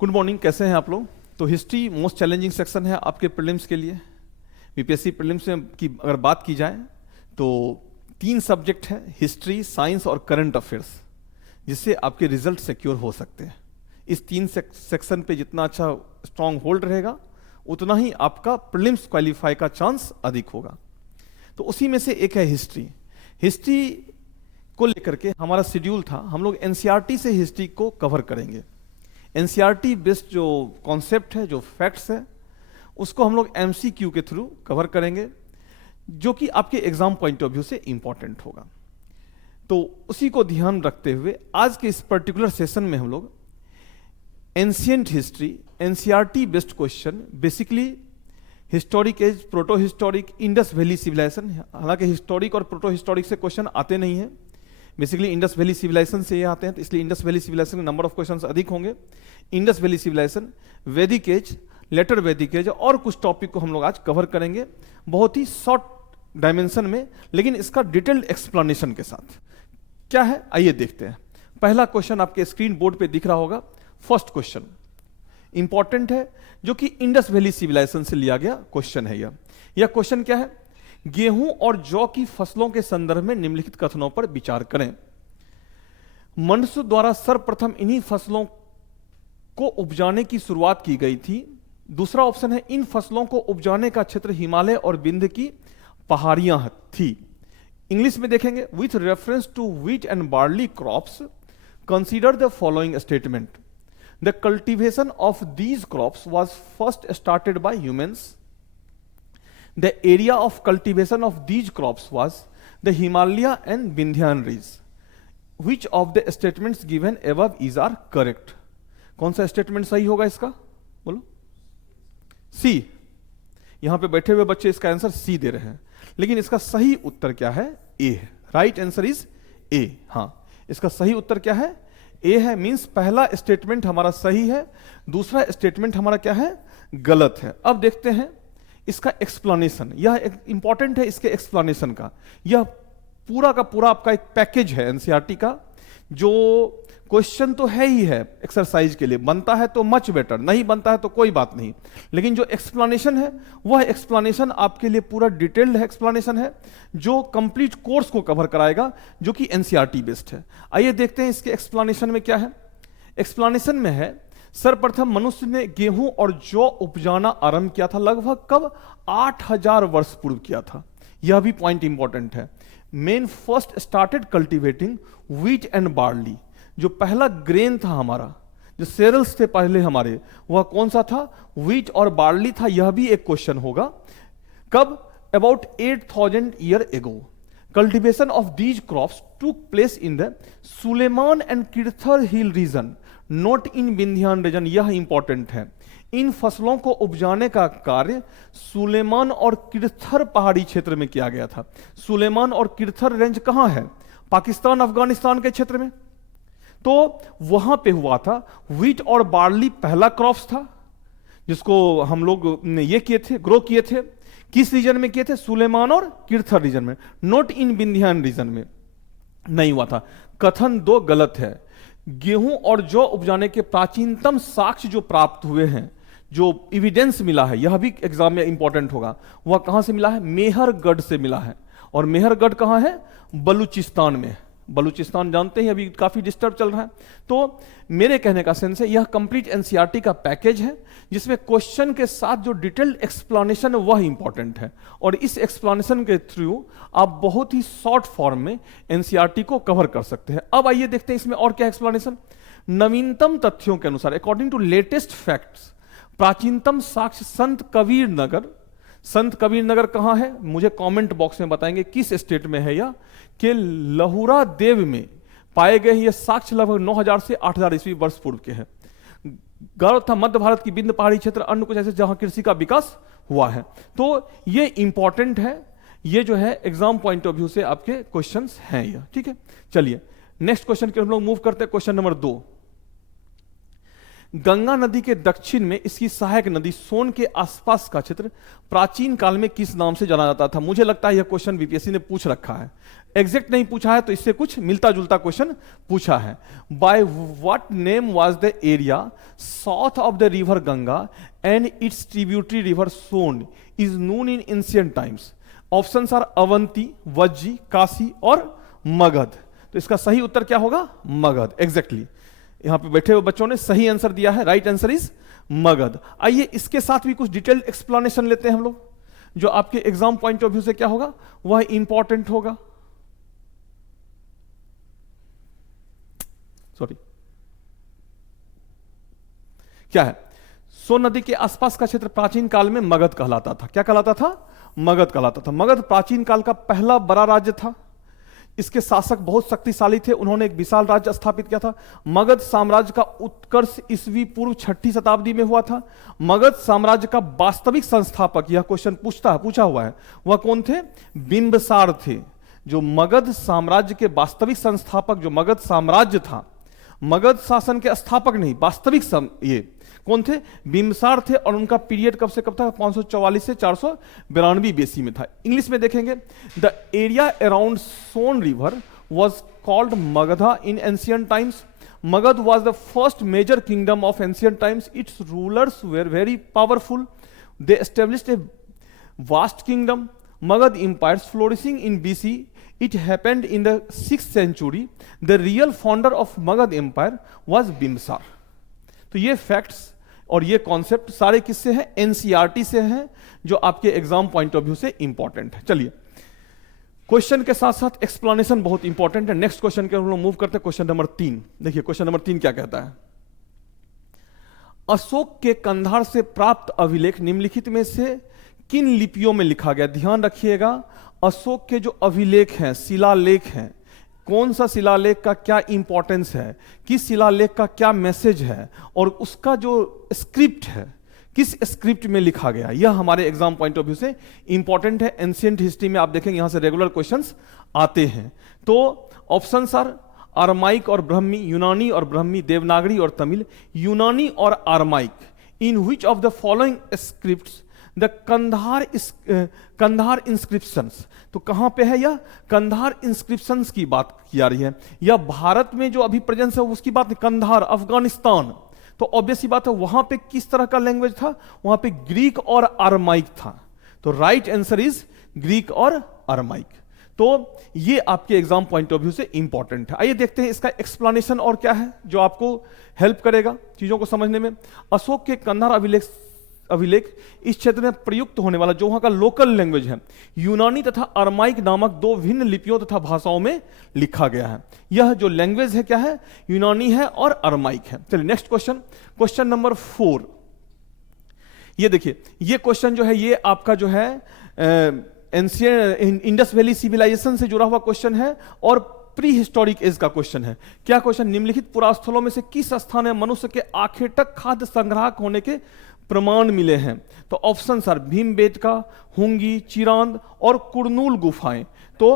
Good morning, कैसे हैं आप लोग। तो हिस्ट्री मोस्ट चैलेंजिंग सेक्शन है आपके प्रीलिम्स के लिए। बीपीएससी प्रीलिम्स में की अगर बात की जाए तो 3 सब्जेक्ट हैं, हिस्ट्री, साइंस और करंट अफेयर्स, जिससे आपके रिजल्ट सिक्योर हो सकते हैं। इस 3 सेक्शन पे जितना अच्छा स्ट्रांग होल्ड रहेगा उतना ही आपका प्रीलिम्स क्वालिफाई का चांस अधिक होगा। तो उसी में से एक है हिस्ट्री। हिस्ट्री को लेकर के हमारा शेड्यूल था, हम लोग एनसीईआरटी से हिस्ट्री को कवर करेंगे। एनसीईआरटी बेस्ड जो कॉन्सेप्ट है, जो फैक्ट्स है, उसको हम लोग एमसीक्यू के थ्रू कवर करेंगे, जो कि आपके एग्जाम पॉइंट ऑफ व्यू से इंपॉर्टेंट होगा। तो उसी को ध्यान रखते हुए आज के इस पर्टिकुलर सेशन में हम लोग ancient history, NCERT based question, basically historic age, proto historic, Indus valley civilization. हालांकि हिस्टोरिक और प्रोटो हिस्टोरिक से क्वेश्चन आते नहीं हैं, बेसिकली इंडस वैली सिविलाइजेशन से ये आते हैं, तो इसलिए इंडस वैली सिविलाइजेशन के नंबर ऑफ क्वेश्चंस अधिक होंगे। इंडस वैली सिविलाइजेशन, वैदिक एज, लेटर वैदिक एज और कुछ टॉपिक को हम लोग आज कवर करेंगे बहुत ही शॉर्ट डायमेंशन में, लेकिन इसका डिटेल्ड एक्सप्लेनेशन के साथ। क्या है आइए देखते हैं। पहला क्वेश्चन आपके स्क्रीन बोर्ड पे दिख रहा होगा। फर्स्ट क्वेश्चन इंपॉर्टेंट है, जो कि इंडस वैली सिविलाइजेशन से लिया गया क्वेश्चन है। यह क्वेश्चन क्या है? गेहूं और जौ की फसलों के संदर्भ में निम्नलिखित कथनों पर विचार करें। मनुष्य द्वारा सर्वप्रथम इन्हीं फसलों को उपजाने की शुरुआत की गई थी। दूसरा ऑप्शन है, इन फसलों को उपजाने का क्षेत्र हिमालय और विंध्य की पहाड़ियां थी। इंग्लिश में देखेंगे, with reference to wheat and barley crops consider the following statement. The cultivation of these crops was first started by humans. The area of cultivation of these crops was the Himalaya and Vindhyan regions. Which of the statements given above is are correct? कौन सा statement सही होगा इसका? बोलो। सी। यहां पे बैठे हुए बच्चे इसका आंसर सी दे रहे हैं, लेकिन इसका सही उत्तर क्या है? ए है। राइट आंसर इज ए। हाँ, इसका सही उत्तर क्या है? ए है। मींस पहला स्टेटमेंट हमारा सही है, दूसरा स्टेटमेंट हमारा क्या है? गलत है। अब देखते हैं इसका एक्सप्लेनेशन। यह एक इंपॉर्टेंट है, इसके एक्सप्लेनेशन का। यह पूरा का पूरा आपका एक पैकेज है एनसीईआरटी का, जो क्वेश्चन तो है ही है एक्सरसाइज के लिए, बनता है तो मच बेटर, नहीं बनता है तो कोई बात नहीं, लेकिन जो एक्सप्लेनेशन है वह एक्सप्लेनेशन आपके लिए पूरा डिटेल्ड एक्सप्लेनेशन है, जो कंप्लीट कोर्स को कवर कराएगा, जो कि एनसीईआरटी बेस्ड है। आइए देखते हैं इसके एक्सप्लेनेशन में क्या है। एक्सप्लेनेशन में है, सर्वप्रथम मनुष्य ने गेहूं और जौ उपजाना आरंभ किया था लगभग कब? 8000 वर्ष पूर्व किया था। यह भी पॉइंट इंपॉर्टेंट है। Main first started cultivating wheat and barley. जो पहला ग्रेन था हमारा, जो सेरल्स थे पहले हमारे, वह कौन सा था? व्हीट और बार्ली था। यह भी एक क्वेश्चन होगा। कब? About 8000 year ago. Cultivation of these crops took place in the Sulaiman and Kirthar hill region, not in Vindhyan region. यह इंपॉर्टेंट है। इन फसलों को उपजाने का कार्य सुलेमान और किर्थर पहाड़ी क्षेत्र में किया गया था। सुलेमान और किर्थर रेंज कहां है? पाकिस्तान अफगानिस्तान के क्षेत्र में। तो वहां पे हुआ था। व्हीट और बार्ली पहला क्रॉप्स था, जिसको हम लोग ये किए थे, ग्रो किए थे। किस रीजन में किए थे? सुलेमान और किर्थर रीजन में, नॉट इन विंध्यान रीजन में नहीं हुआ था। कथन 2 गलत है। गेहूं और जौ उपजाने के प्राचीनतम साक्ष्य जो प्राप्त हुए हैं, जो एविडेंस मिला है, यह भी एग्जाम में इंपॉर्टेंट होगा। वह कहां से मिला है? मेहरगढ़ से मिला है। और मेहरगढ़ कहां है? बलूचिस्तान में। बलूचिस्तान जानते हैं अभी काफी डिस्टर्ब चल रहा है। तो मेरे कहने का सेंस है, यह कंप्लीट एनसीईआरटी का पैकेज है, जिसमें क्वेश्चन के साथ जो डिटेल्ड एक्सप्लेनेशन है वह इंपॉर्टेंट है। और इस एक्सप्लेनेशन के थ्रू आप बहुत ही शॉर्ट फॉर्म में एनसीईआरटी को कवर कर सकते हैं। अब आइए देखते हैं इसमें और क्या एक्सप्लेनेशन। नवीनतम तथ्यों के अनुसार, अकॉर्डिंग टू लेटेस्ट फैक्ट्स, प्राचीनतम साक्ष्य संत कबीर नगर। संत कबीर नगर कहां है? मुझे कमेंट बॉक्स में बताएंगे किस स्टेट में है यह। कि लहुरा देव में पाए गए ये साक्ष्य लगभग 9000 से 8000 ईस्वी वर्ष पूर्व के हैं। गौरव था मध्य भारत की विंध्य पहाड़ी क्षेत्र, अन्य कुछ ऐसे जहां कृषि का विकास हुआ है। तो ये इंपॉर्टेंट है, ये जो है एग्जाम पॉइंट ऑफ व्यू से आपके क्वेश्चंस हैं ये। ठीक है, चलिए नेक्स्ट क्वेश्चन के हम लोग मूव करते हैं। Question number 2। गंगा नदी के दक्षिण में इसकी सहायक नदी सोन के आसपास का क्षेत्र प्राचीन काल में किस नाम से जाना जाता था? मुझे लगता है यह क्वेश्चन बीपीएससी ने पूछ रखा है, एग्जैक्ट नहीं पूछा है तो इससे कुछ मिलता जुलता क्वेश्चन पूछा है। By what name was the area south of the river Ganga and its tributary river Son is known in ancient times? Options are Avanti, Vajji, Kashi और मगध। तो इसका सही उत्तर क्या होगा? मगध। एग्जैक्टली यहां पे बैठे हुए बच्चों ने सही आंसर दिया है, राइट आंसर इज मगध। आइए इसके साथ भी कुछ डिटेल्ड एक्सप्लेनेशन लेते हैं हम लोग, जो आपके एग्जाम पॉइंट ऑफ व्यू से क्या होगा वह इंपॉर्टेंट होगा। सॉरी, क्या है? सोन नदी के आसपास का क्षेत्र प्राचीन काल में मगध कहलाता था। क्या कहलाता था? मगध कहलाता था। मगध प्राचीन काल का पहला बड़ा राज्य था। इसके शासक बहुत शक्तिशाली थे, उन्होंने एक विशाल राज्य स्थापित किया था। मगध साम्राज्य का उत्कर्ष ईस्वी पूर्व 6ठी शताब्दी में हुआ था। मगध साम्राज्य का वास्तविक संस्थापक, यह क्वेश्चन पूछा हुआ है, वह कौन थे? बिंबसार थे। जो मगध साम्राज्य के वास्तविक संस्थापक, जो मगध साम्राज्य था, मगध शासन के स्थापक नहीं, वास्तविक ये कौन थे? बिंबसार थे। और उनका पीरियड कब से कब था? 544 से 492 बीसी में था। इंग्लिश में देखेंगे, the area around Son river was called Magadha in ancient times. Magadh was the first major kingdom of ancient times. Its rulers were very powerful. They established a vast kingdom. Magad empires flourishing in BC. It happened in the 6th century. The real founder of Magad empire was Bimsar. तो ये facts और ये concept सारे किससे हैं? NCERT से हैं, जो आपके एग्जाम पॉइंट ऑफ व्यू से इंपॉर्टेंट है। चलिए क्वेश्चन के साथ साथ एक्सप्लेनेशन बहुत इंपॉर्टेंट है। नेक्स्ट क्वेश्चन के हम लोग मूव करते हैं, क्वेश्चन नंबर 3। देखिए क्वेश्चन नंबर 3 क्या कहता है? अशोक के कंधार से प्राप्त अभिलेख निम्नलिखित में से किन लिपियों में लिखा गया? ध्यान रखिएगा, अशोक के जो अभिलेख हैं, शिलालेख हैं, कौन सा शिलालेख का क्या इंपॉर्टेंस है, किस शिलालेख का क्या मैसेज है, और उसका जो स्क्रिप्ट है किस स्क्रिप्ट में लिखा गया, यह हमारे एग्जाम पॉइंट ऑफ व्यू से इंपॉर्टेंट है। एंशिएंट हिस्ट्री में आप देखेंगे यहां से रेगुलर क्वेश्चंस आते हैं। तो ऑप्शंस आर अरमाइक और ब्रह्मी, यूनानी और ब्रह्मी, देवनागरी और तमिल। यूनानी और Aramaic, in which of the following scripts the Kandahar inscriptions. तो कहां पे है यह? कंधार इंस्क्रिप्शंस की बात की जा रही है, या भारत में जो अभी प्रेजेंस है उसकी बात नहीं। कंधार अफगानिस्तान, तो ऑब्वियस ही बात है वहां पे किस तरह का लैंग्वेज था? वहां पे ग्रीक और अरमाइक था। तो राइट आंसर इज ग्रीक और अरमाइक। तो ये आपके एग्जाम पॉइंट ऑफ व्यू से इंपॉर्टेंट है। आइए देखते हैं इसका एक्सप्लेनेशन और क्या है जो आपको हेल्प करेगा चीजों को समझने में। अशोक के कंधार अभिलेख इस क्षेत्र में प्रयुक्त होने वाला जो वहां का लोकल लैंग्वेज है, यूनानी तथा अरमाइक नामक दो भिन्न लिपियों तथा भाषाओं में लिखा गया है। यह जो लैंग्वेज है क्या है? यूनानी है और अरमाइक है। चलिए नेक्स्ट क्वेश्चन, क्वेश्चन नंबर 4। ये देखिए, ये क्वेश्चन जो है ये आपका जो है एंशिएंट इंडस वैली सिविलाइजेशन से जुड़ा हुआ क्वेश्चन है और प्री हिस्टोरिक एज का क्वेश्चन है। क्या क्वेश्चन? निम्नलिखित पुरास्थलों में से किस स्थान में मनुष्य के आखिर तक खाद्य संग्राहक होने के प्रमाण मिले हैं? तो ऑप्शन सर भीमबेटका, हुंगी, चिरांद और कुरनूल गुफाएं। तो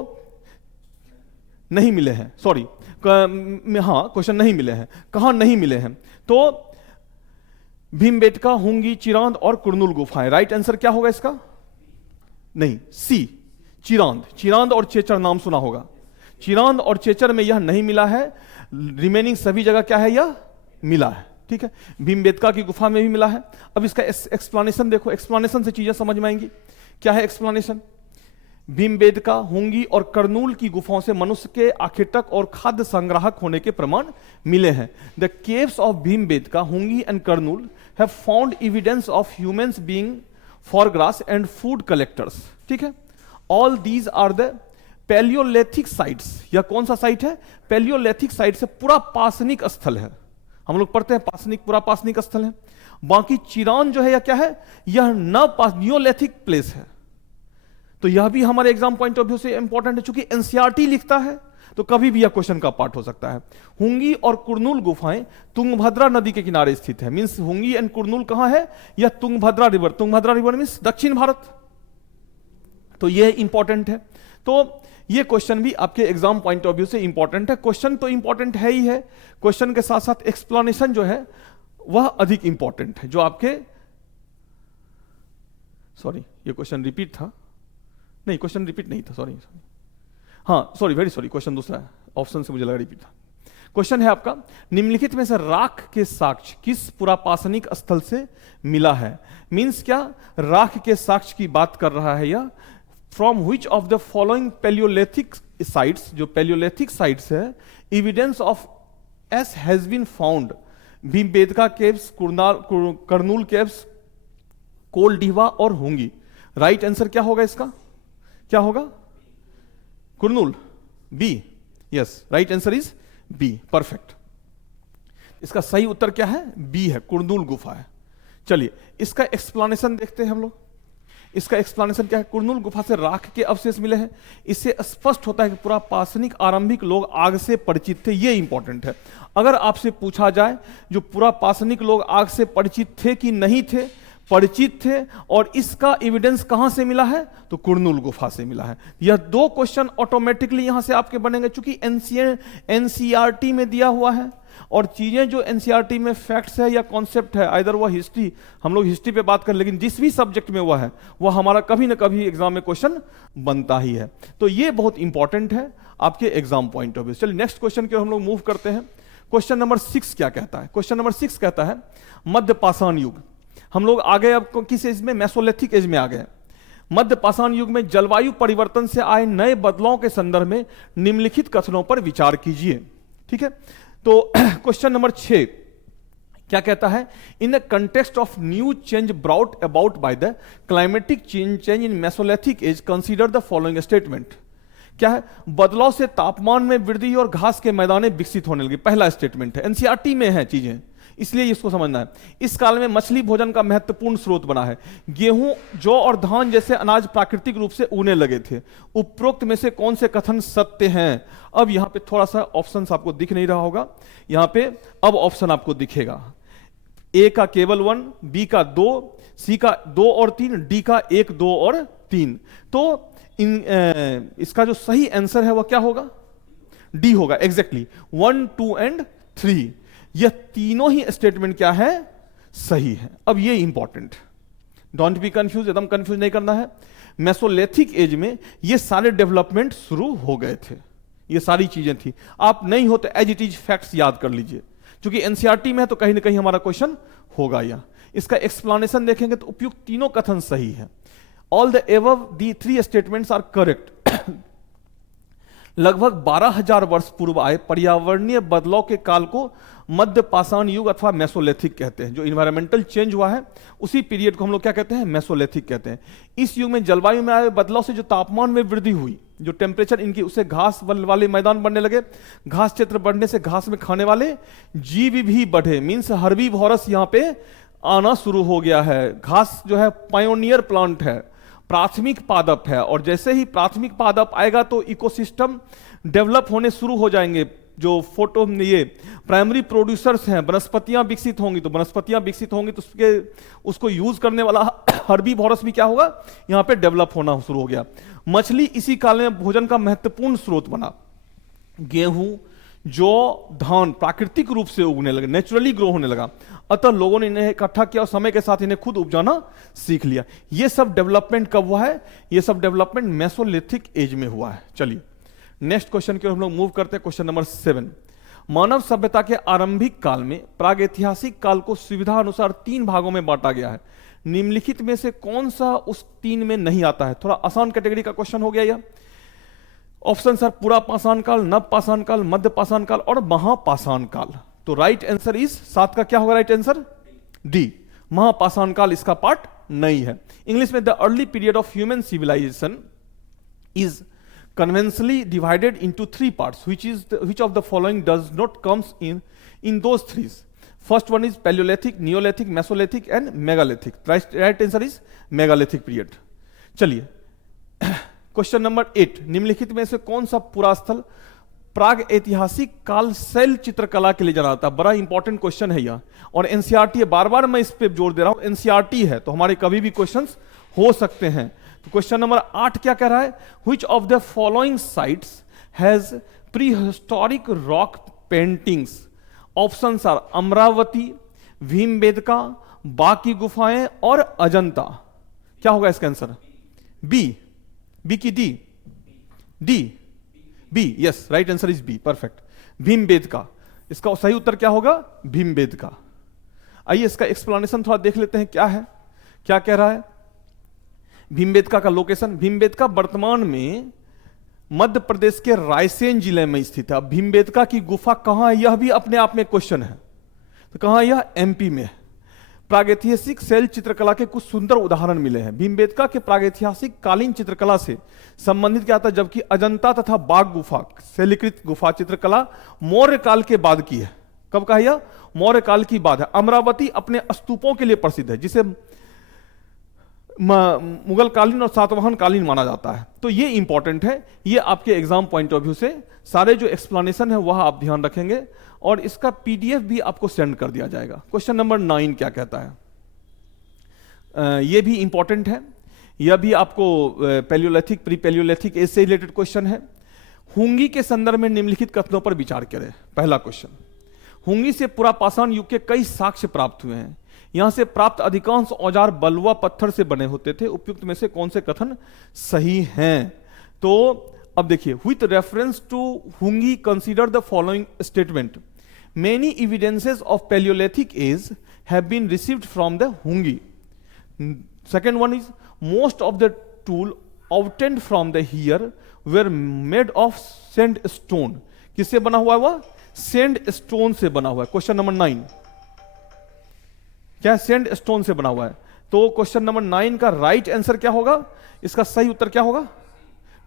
नहीं मिले हैं, सॉरी, हाँ क्वेश्चन नहीं मिले हैं। कहां नहीं मिले हैं? तो भीमबेटका, हुंगी, चिरांद और कुरनूल गुफाएं। राइट आंसर क्या होगा इसका? नहीं, सी चिरांद। चिरांद और चेचर नाम सुना होगा। चिरांद और चेचर में यह नहीं मिला है, रिमेनिंग सभी जगह क्या है? यह मिला है। ठीक है, भीमबेटका की गुफा में भी मिला है। अब इसका एक्सप्लेनेशन देखो, एक्सप्लेनेशन से चीजें समझ में आएंगी। क्या है एक्सप्लेनेशन? भीमबेटका, हुंगी और करनूल की गुफाओं से मनुष्य के आखिरतक और खाद्य संग्राहक होने के प्रमाण मिले हैं। The caves of Bhimbetka, Hunsgi and Kurnool have found evidence of humans being foragers and food collectors. ठीक है, all these are the palaeolithic sites. यह कौन सा साइट है? पैलियोलिथिक साइट से पूरा पाषाणिक स्थल है। हम लोग पढ़ते हैं पाषाणिक, पूरा पाषाणिक स्थल है। बाकी चिरांद जो है यह क्या है? यह नियोलिथिक प्लेस है। तो यह भी हमारे एग्जाम पॉइंट ऑफ व्यू से इंपॉर्टेंट है, चूंकि एनसीईआरटी लिखता है तो कभी भी यह क्वेश्चन का पार्ट हो सकता है। हुंगी और कुरनूल गुफाएं तुंगभद्रा नदी के किनारे स्थित है। मींस हुंगी एंड कुरनूल कहां है? यह Tungabhadra river. Tungabhadra river means दक्षिण भारत। तो यह इंपॉर्टेंट है। तो ये क्वेश्चन भी आपके एग्जाम पॉइंट ऑफ व्यू से इंपॉर्टेंट है। क्वेश्चन तो इंपॉर्टेंट है ही है, क्वेश्चन के साथ साथ एक्सप्लेनेशन जो है वह अधिक इंपॉर्टेंट है, जो आपके, सॉरी ये क्वेश्चन रिपीट था, नहीं क्वेश्चन रिपीट नहीं था, सॉरी हाँ सॉरी वेरी सॉरी, क्वेश्चन दूसरा है, ऑप्शन से मुझे लगा रिपीट था। क्वेश्चन है आपका, निम्नलिखित में से राख के साक्ष्य किस पुरापाषाणिक स्थल से मिला है? मींस क्या, राख के साक्ष्य की बात कर रहा है, या from which of the following palaeolithic sites, जो पैलियोलिथिक साइट्स है, evidence of ash has been found, Bhimbetka caves, Kurnool caves, Koldihwa और होंगी। राइट आंसर क्या होगा इसका, क्या होगा? Kurnool, B, yes right answer is B, perfect. इसका सही उत्तर क्या है? बी है, कुरनूल गुफा है। चलिए इसका एक्सप्लेनेशन देखते हैं हम लोग। इसका एक्सप्लेनेशन क्या है? कुरनूल गुफा से राख के अवशेष मिले हैं। इससे स्पष्ट होता है कि पुरापाषाणिक आरंभिक लोग आग से परिचित थे, ये इंपॉर्टेंट है। अगर आपसे पूछा जाए जो पुरापाषाणिक लोग आग से परिचित थे कि नहीं थे, परिचित थे, और इसका एविडेंस कहां से मिला है, तो कुरनूल गुफा से मिला है। यह दो क्वेश्चन ऑटोमेटिकली यहां से आपके बनेंगे, चूंकि एनसीईआरटी में दिया हुआ है, और चीजें जो एनसीईआरटी में फैक्ट्स है या कॉन्सेप्ट है, आइदर वह हिस्ट्री, हम लोग हिस्ट्री पे बात कर, लेकिन जिस भी सब्जेक्ट में वह है, वह हमारा कभी ना कभी एग्जाम में क्वेश्चन बनता ही है। तो ये बहुत इंपॉर्टेंट है आपके एग्जाम पॉइंट ऑफ व्यू। चलिए नेक्स्ट क्वेश्चन की ओर हम लोग मूव करते हैं। क्वेश्चन नंबर 6 क्या कहता है? क्वेश्चन नंबर 6 कहता है मध्य पाषाण युग। हम लोग आ गए अब किस एज में? मेसोलिथिक एज में आ गए। मध्य पाषाण युग में जलवायु परिवर्तन से आए नए बदलाव के संदर्भ में निम्नलिखित कथनों पर विचार कीजिए। ठीक है, तो क्वेश्चन नंबर 6 क्या कहता है? In the context of new change brought about by the climatic change in Mesolithic as, consider the following statement. क्या है? बदलाव से तापमान में वृद्धि और घास के मैदाने विकसित होने लगे, पहला स्टेटमेंट है। एनसीईआरटी में है चीजें, इसलिए इसको समझना है। इस काल में मछली भोजन का महत्वपूर्ण स्रोत बना है। गेहूं, जौ और धान जैसे अनाज प्राकृतिक रूप से उगने लगे थे। उपरोक्त में से कौन से कथन सत्य हैं? अब यहां पे थोड़ा सा ऑप्शन आपको दिख नहीं रहा होगा, यहां पे अब ऑप्शन आपको दिखेगा। ए का केवल 1, बी का 2, सी का 2 और 3, डी का 1, 2 और 3। तो इसका जो सही आंसर है वह क्या होगा? डी होगा, एग्जैक्टली 1, 2 एंड 3। यह तीनों ही स्टेटमेंट क्या है? सही है। अब ये इंपॉर्टेंट, डोंट बी कंफ्यूज, एकदम कंफ्यूज नहीं करना है। मेसोलिथिक एज में ये सारे डेवलपमेंट शुरू हो गए थे, ये सारी चीजें थी। आप नहीं हो तो एज इट इज फैक्ट्स याद कर लीजिए, क्योंकि एनसीईआरटी में है तो कहीं ना कहीं हमारा क्वेश्चन होगा। या इसका एक्सप्लेनेशन देखेंगे तो उपयुक्त तीनों कथन सही है। All the above the 3 statements are correct. लगभग 12,000 वर्ष पूर्व आए पर्यावरणीय बदलाव के काल को मध्य पाषाण युग अथवा मेसोलिथिक कहते हैं। जो इन्वायरमेंटल चेंज हुआ है उसी पीरियड को हम लोग क्या कहते हैं? मेसोलिथिक कहते हैं। इस युग में जलवायु में आए बदलाव से जो तापमान में वृद्धि हुई, जो टेम्परेचर इनकी, उससे घास वाले मैदान बनने लगे। घास क्षेत्र बढ़ने से घास में खाने वाले जीव भी बढ़े, मीन्स हर्बीवोरस यहाँ पे आना शुरू हो गया है। घास जो है पायोनियर प्लांट है, प्राथमिक पादप है, और जैसे ही प्राथमिक पादप आएगा तो इकोसिस्टम डेवलप होने शुरू हो जाएंगे। जो ये प्राइमरी प्रोड्यूसर्स हैं, वनस्पतियां विकसित होंगी, तो वनस्पतियां विकसित होंगी तो उसको यूज करने वाला हर्बीवोरस भी क्या होगा? यहां पे डेवलप होना शुरू हो गया। मछली इसी काल में भोजन का महत्वपूर्ण स्रोत बना। गेहूं, जौ, धान प्राकृतिक रूप से उगने लगे, नेचुरली ग्रो होने लगा। अतः लोगों ने इन्हें इकट्ठा किया और समय के साथ इन्हें खुद उपजाना सीख लिया। ये सब डेवलपमेंट कब हुआ है? ये सब डेवलपमेंट मेसोलिथिक एज में हुआ है। चलिए नेक्स्ट क्वेश्चन की ओर हम लोग मूव करते हैं। क्वेश्चन नंबर 7, मानव सभ्यता के आरंभिक काल में प्रागैतिहासिक काल को सुविधा अनुसार 3 भागों में बांटा गया है। निम्नलिखित में से कौन सा उस 3 में नहीं आता है? थोड़ा आसान कैटेगरी का क्वेश्चन हो गया यह। ऑप्शन सर पूरा पाषाण काल, नव पाषाण काल, मध्य पाषाण काल और महापाषाण काल। तो राइट आंसर इज 7 का क्या होगा राइट आंसर? डी, महापाषाण काल इसका पार्ट नहीं है। इंग्लिश में the early period of human civilization is conventionally divided into 3 parts, which of the following does not comes in those 3? First one is Paleolithic, Neolithic, Mesolithic and Megalithic. Right answer is Megalithic period. चलिए question number 8, निम्नलिखित में से कौन सा पुरास्थल प्राग ऐतिहासिक काल शैल चित्रकला के लिए जाना जाता है? बड़ा इंपॉर्टेंट क्वेश्चन है यह, और एनसीईआरटी है, बार बार मैं इस पे जोर दे रहा हूं, एनसीईआरटी है तो हमारे कभी भी क्वेश्चंस हो सकते हैं। तो क्वेश्चन नंबर 8 क्या कह रहा है? Which of the following sites has prehistoric rock paintings? Options are Amravati, Bhimbetka, बाघ की गुफाएं और अजंता। क्या होगा इसका आंसर? बी। बी की D? D, B, yes, right answer is B, perfect. Bhimbetka, इसका सही उत्तर क्या होगा? भीमबेटका। आइए इसका एक्सप्लेनेशन थोड़ा देख लेते हैं, क्या है, क्या कह रहा है। भीमबेटका का लोकेशन, भीमबेटका वर्तमान में मध्य प्रदेश के रायसेन जिले में स्थित है। अब भीमबेटका की गुफा कहां है, यह भी अपने आप में क्वेश्चन है। तो कहां? यह एमपी में है। प्रागैतिहासिक शैल चित्रकला के कुछ सुंदर उदाहरण मिले हैं। भीमबेटका के प्रागैतिहासिक कालीन चित्रकला से संबंधित क्या था, जबकि अजंता तथा बाघ गुफा शैलीकृत गुफा चित्रकला मौर्य काल के बाद की है। कब का है यह? मौर्य काल की बात है। अमरावती अपने स्तूपों के लिए प्रसिद्ध है, जिसे मुगल कालीन और सातवाहन कालीन माना जाता है। तो ये इंपॉर्टेंट है, ये आपके एग्जाम पॉइंट ऑफ व्यू से सारे जो एक्सप्लेनेशन है वह आप ध्यान रखेंगे, और इसका पीडीएफ भी आपको सेंड कर दिया जाएगा। क्वेश्चन नंबर 9 क्या कहता है, ये भी इंपॉर्टेंट है, यह भी आपको पैलियोलिथिक, प्री पैलियोलिथिक एज से रिलेटेड क्वेश्चन है। हुंगी के संदर्भ में निम्नलिखित कथनों पर विचार करें। पहला क्वेश्चन, हुंगी से पुरापाषाण युग के कई साक्ष्य प्राप्त हुए हैं। यहां से प्राप्त अधिकांश औजार बलुआ पत्थर से बने होते थे। उपयुक्त में से कौन से कथन सही हैं? तो अब देखिए, with reference to Hunsgi consider the following statement, many evidences of palaeolithic age have been received from the Hunsgi. Second one is, most of the tool obtained from the here were made of sandstone. किससे बना हुआ है वह? Sand stone से बना हुआ है। Question number 9 क्या? सैंड स्टोन से बना हुआ है। तो क्वेश्चन नंबर 9 का राइट आंसर क्या होगा? इसका सही उत्तर क्या होगा?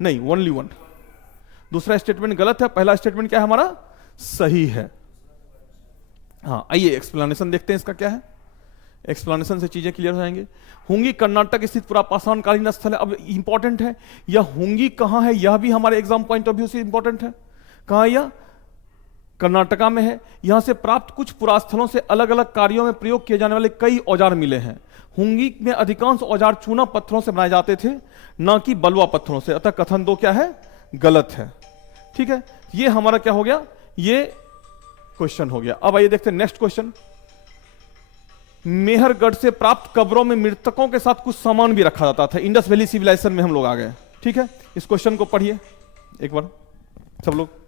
नहीं, ओनली वन। दूसरा स्टेटमेंट गलत है, पहला स्टेटमेंट क्या है हमारा? सही है। हाँ, आइए एक्सप्लेनेशन देखते हैं इसका क्या है। एक्सप्लेनेशन से चीजें क्लियर हो जाएंगे। हुंगी कर्नाटक स्थित पुरापाषाण कालीन स्थल है। अब इंपॉर्टेंट है, यह हुंगी कहां है, यह भी हमारे एग्जाम पॉइंट ऑफ व्यू से इंपॉर्टेंट है। कहां? यह कर्नाटका में है। यहां से प्राप्त कुछ पुरास्थलों से अलग अलग कार्यों में प्रयोग किए जाने वाले कई औजार मिले हैं। हुंगी में अधिकांश औजार चूना पत्थरों से बनाए जाते थे, ना कि बलुआ पत्थरों से। अतः कथन 2 क्या है? गलत है। ठीक है, ये हमारा क्या हो गया? ये क्वेश्चन हो गया। अब आइए देखते हैं नेक्स्ट क्वेश्चन। मेहरगढ़ से प्राप्त कब्रों में मृतकों के साथ कुछ सामान भी रखा जाता था। इंडस वैली सिविलाइजेशन में हम लोग आ गए। ठीक है, इस क्वेश्चन को पढ़िए एक बार सब लोग।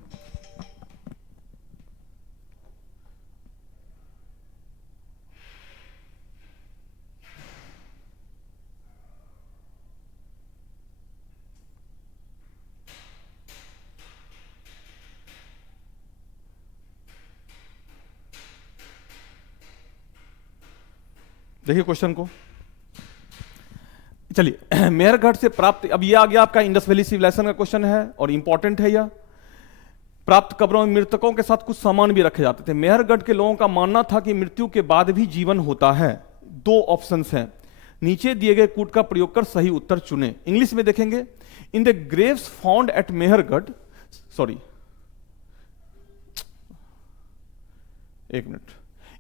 देखिए क्वेश्चन को, चलिए। मेहरगढ़ से प्राप्त, अब ये आ गया आपका इंडस वैली सिविलाइजेशन का क्वेश्चन है और इंपॉर्टेंट है यह। प्राप्त कब्रों में मृतकों के साथ कुछ सामान भी रखे जाते थे। मेहरगढ़ के लोगों का मानना था कि मृत्यु के बाद भी जीवन होता है। 2 ऑप्शंस हैं, नीचे दिए गए कूट का प्रयोग कर सही उत्तर चुने। इंग्लिश में देखेंगे, in the Graves found at Mehrgarh, sorry एक minute,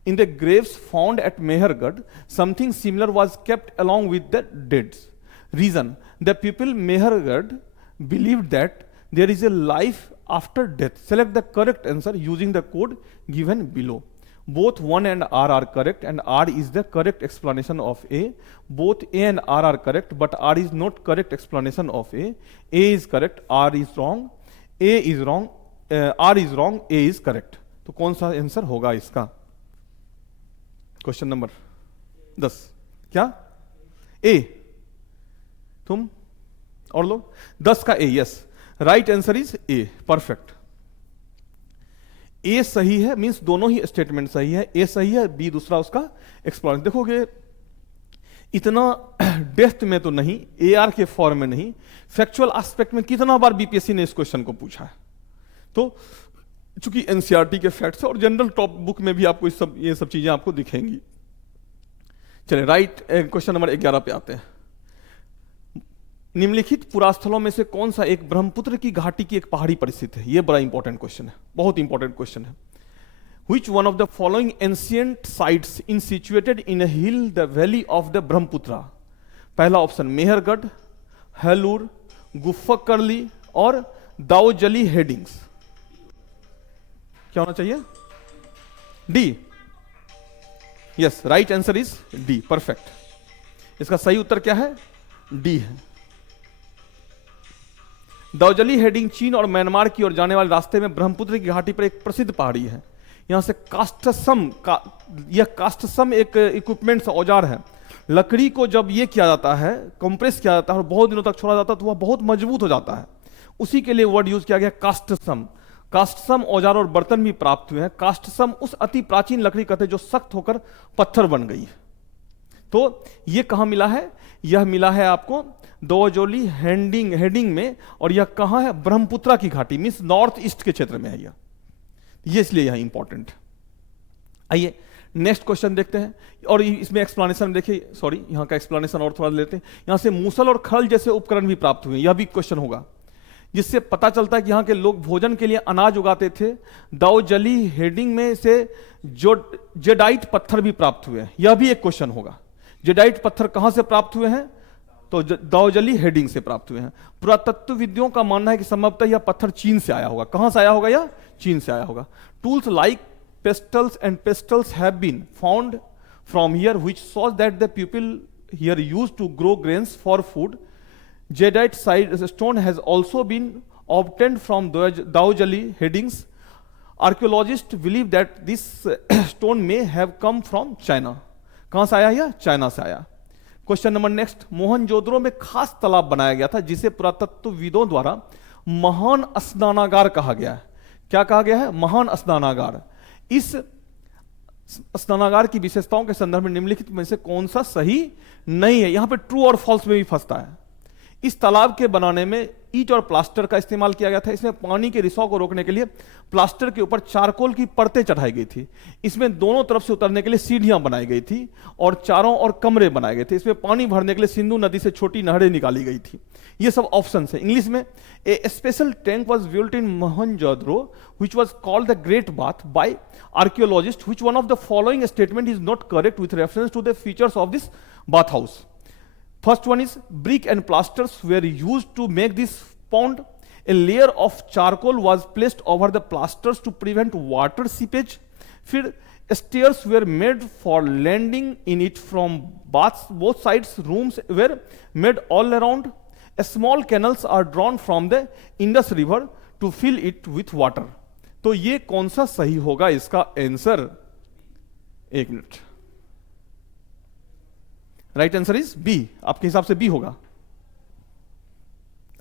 in the graves found at Mehergarh, something similar was kept along with the dead. Reason, the people Mehergarh believed that there is a life after death. Select the correct answer using the code given below. Both 1 and R are correct, and R is the correct explanation of A. Both A and R are correct, but R is not correct explanation of A. A is correct, R is wrong. A is wrong, R is wrong, A is correct. तो कौन सा answer होगा इसका? Question number 10 क्या? ए। तुम और लोग? 10 का A, yes, right answer is A, perfect. A सही है, मींस दोनों ही स्टेटमेंट सही है। ए सही है, बी दूसरा उसका एक्सप्लेनेशन। देखोगे इतना डेप्थ में तो नहीं, ए आर के फॉर्म में नहीं, फैक्चुअल एस्पेक्ट में कितना बार बीपीएससी ने इस क्वेश्चन को पूछा है। तो चूंकि एनसीईआरटी के फैक्ट्स और जनरल टॉप बुक में भी आपको ये सब चीजें आपको दिखेंगी। चलिए राइट, क्वेश्चन नंबर 11 पे आते हैं। निम्नलिखित पुरास्थलों में से कौन सा एक ब्रह्मपुत्र की घाटी की एक पहाड़ी परिस्थिति है? ये बड़ा इंपॉर्टेंट क्वेश्चन है, बहुत इंपॉर्टेंट क्वेश्चन है। Which one of the following ancient sites is situated in a hill the valley of the Brahmaputra? पहला ऑप्शन मेहरगढ़, हेलूर, गुफ्फकरली और दाऊजली हेडिंग्स। क्या होना चाहिए? D. Yes, right answer is D, perfect. इसका सही उत्तर क्या है? डी है। दाउजली हेडिंग चीन और म्यांमार की ओर जाने वाले रास्ते में ब्रह्मपुत्र की घाटी पर एक प्रसिद्ध पहाड़ी है। यहां से यह कास्टसम एक इक्विपमेंट औजार है। लकड़ी को जब ये किया जाता है, कंप्रेस किया जाता है और बहुत दिनों तक छोड़ा जाता है तो वह बहुत मजबूत हो जाता है। उसी के लिए वर्ड यूज किया गया कास्टसम। कास्टसम औजार और बर्तन भी प्राप्त हुए हैं। कास्टसम उस अति प्राचीन लकड़ी कहते हैं जो सख्त होकर पत्थर बन गई है। तो यह कहां मिला है? यह मिला है आपको दाउजली हेडिंग में, और यह कहां है? ब्रह्मपुत्रा की घाटी, मींस नॉर्थ ईस्ट के क्षेत्र में है यह, इसलिए यह इंपॉर्टेंट। आइए नेक्स्ट क्वेश्चन देखते हैं, और इसमें एक्सप्लेनेशन देखिए, सॉरी यहां का एक्सप्लेनेशन और थोड़ा लेते हैं। यहां से मूसल और खल जैसे उपकरण भी प्राप्त हुए, यह भी क्वेश्चन होगा, जिससे पता चलता है कि यहां के लोग भोजन के लिए अनाज उगाते थे। दाउजली हेडिंग में से जो जेडाइट पत्थर भी प्राप्त हुए हैं, यह भी एक क्वेश्चन होगा। जेडाइट पत्थर कहां से प्राप्त हुए हैं? तो दाउजली हेडिंग से प्राप्त हुए हैं। पुरातत्वविदों का मानना है कि संभवतः यह पत्थर चीन से आया होगा। कहां से आया होगा? यह चीन से आया होगा। Tools like pestles and pestles have been found from here which shows that the people here used to grow grains for food. Jadeite stone has also been obtained from Daujali headings. Archaeologists believe that this stone may have come from China. कहां से आया? यह China से आया। Question number next, Mohenjodaro में खास तालाब बनाया गया था जिसे पुरातत्वविदों द्वारा महान स्नानागार कहा गया है। क्या कहा गया है? महान स्नानागार। इस स्नानागार की विशेषताओं के संदर्भ में निम्नलिखित में से कौन सा सही नहीं है? यहां पे ट्रू और फॉल्स में भी फंसता है। इस तालाब के बनाने में ईंट और प्लास्टर का इस्तेमाल किया गया था। इसमें पानी के रिसाव को रोकने के लिए प्लास्टर के ऊपर चारकोल की परतें चढ़ाई गई थी। इसमें दोनों तरफ से उतरने के लिए सीढ़ियां बनाई गई थी और चारों और कमरे बनाए गए थे। इसमें पानी भरने के लिए सिंधु नदी से छोटी नहरें निकाली गई थी। ये सब ऑप्शन है। इंग्लिश में a special tank was built in Mohenjodaro which was called the Great Bath by archaeologists. Which one of the following statement is not correct with reference to the features of this bathhouse? First one is brick and plasters were used to make this pond. A layer of charcoal was placed over the plasters to prevent water seepage. फिर stairs were made for landing in it from baths. Both sides rooms were made all around. A small canals are drawn from the Indus River to fill it with water. तो ये कौन सा सही होगा? इसका answer, एक minute, right answer is B. आपके हिसाब से बी होगा?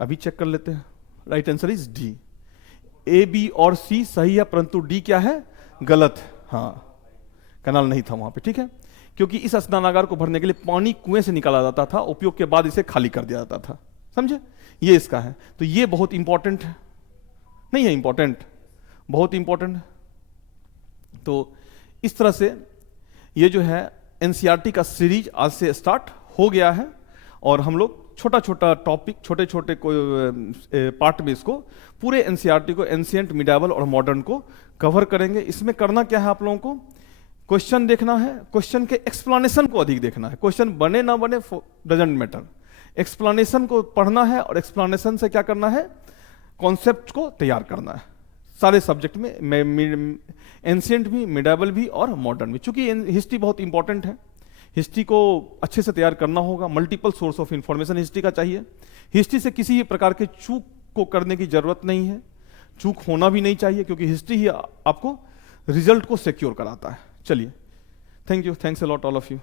अभी चेक कर लेते हैं। Right answer is D. A, B और सी सही है, परंतु डी क्या है? गलत। हाँ, कनाल नहीं था वहां पे, ठीक है, क्योंकि इस स्नानागार को भरने के लिए पानी कुएं से निकाला जाता था, उपयोग के बाद इसे खाली कर दिया जाता था। समझे? ये इसका है। तो ये बहुत इंपॉर्टेंट है, नहीं है? इंपॉर्टेंट, बहुत इंपॉर्टेंट है। तो इस तरह से ये जो है एनसीईआरटी का सीरीज आज से स्टार्ट हो गया है, और हम लोग छोटा छोटा टॉपिक, छोटे छोटे पार्ट में इसको पूरे एनसीईआरटी को, एंशिएंट, मिडाइवल और मॉडर्न को कवर करेंगे। इसमें करना क्या है? आप लोगों को क्वेश्चन देखना है, क्वेश्चन के एक्सप्लेनेशन को अधिक देखना है। क्वेश्चन बने ना बने डजंट मैटर, एक्सप्लेनेशन को पढ़ना है, और एक्सप्लेनेशन से क्या करना है? कॉन्सेप्ट को तैयार करना है सारे सब्जेक्ट में, एंशिएंट भी, मिडाइवल भी और मॉडर्न भी। चूंकि हिस्ट्री बहुत इंपॉर्टेंट है, हिस्ट्री को अच्छे से तैयार करना होगा। Multiple source of information history का चाहिए। हिस्ट्री से किसी भी प्रकार के चूक को करने की जरूरत नहीं है, चूक होना भी नहीं चाहिए, क्योंकि हिस्ट्री ही आपको रिजल्ट को सिक्योर कराता है। चलिए, thank you, thanks a lot all of you.